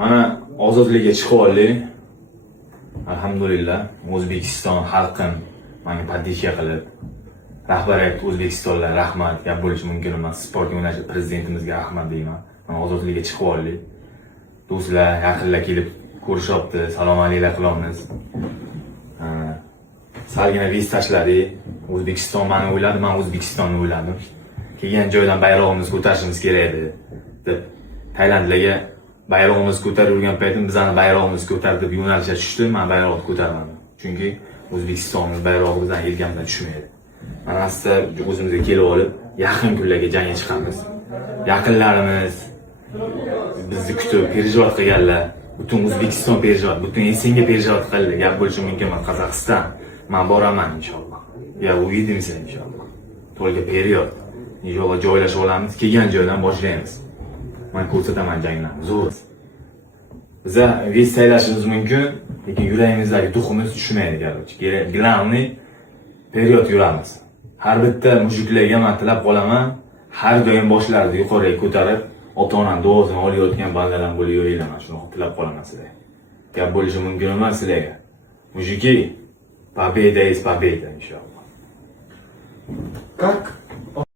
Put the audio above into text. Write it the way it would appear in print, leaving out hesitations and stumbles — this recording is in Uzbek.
Mana ozodlikka chiqib oldik. Alhamdulillah, O'zbekiston xalqin menga podдержка qilib, rahbariyat O'zbekistonga rahmat gap bo'lishi mumkin emas. Sport yo'nalishi prezidentimizga rahmat deyman. Mana ozodlikka chiqib oldik. Do'stlar, yaqinlar kelib ko'rishyapti, salom alaykum qilamiz. Salgina vez tashladik. O'zbekiston meni o'yladi, men O'zbekistonni o'yladim. Kelgan joydan bayrog'imizni ko'tarishimiz kerak edi deb Tailandlarga bayrog'imizni ko'tarib yurgan paytim bizani bayrog'imizni ko'tar deb yo'nalishga tushdi. Men bayrog'ni ko'tarmadim. Chunki O'zbekistonning bayrog'i bizdan yelkamdan tushmaydi. Mana asta o'zimizga kelib olib, yaqin kunlarga jangga chiqamiz. Yaqinlarimiz bizni kutib, переживать qilganlar, butun O'zbekiston переживать, butun Esenga переживать qildi. Gap bo'lishi mumkin emas Qozog'iston. Men boraman inshaalloh. Ya увидимся inshaalloh. To'liq period. Inshaalloh joylashib olamiz, kelgan joydan boshlaymiz. Men ko'rsataman janglarni. Zo'r. Biza vez saylashimiz mumkin, lekin yuragimizdagi duximiz tushmaydi, короче. Главный period yuramiz. Har bitta mushuklarga men tilab qolaman, har doim boshlaringizni yuqoriga ko'tarib, ota-onani duosini olayotgan bandalar bo'lib yuringlar, men shuni tilab qolaman sizlarga. Gap bo'lishi mumkin emas sizlarga. Mujiki, победа есть победа, inshaalloh. Как